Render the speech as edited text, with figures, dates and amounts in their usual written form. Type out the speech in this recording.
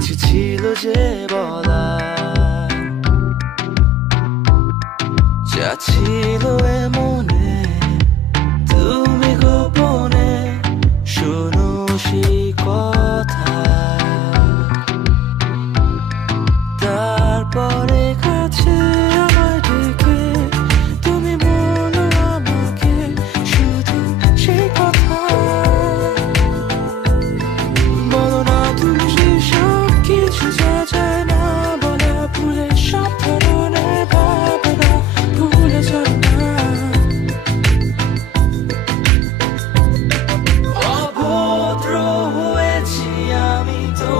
কিছু ছিল যে বলা, যা ছিল মনে তুমি গোপনে শোনো সেই কথা। তারপরে কাছে আমায় ডেকে তুমি বলো আমাকে শুধু সেই কথা। বলো না তুমি সব কিছু যা যায় না বলা, ভুলে সব ধরনের ভাবনা ভুলে যাও না। অভদ্র হয়েছি আমি তো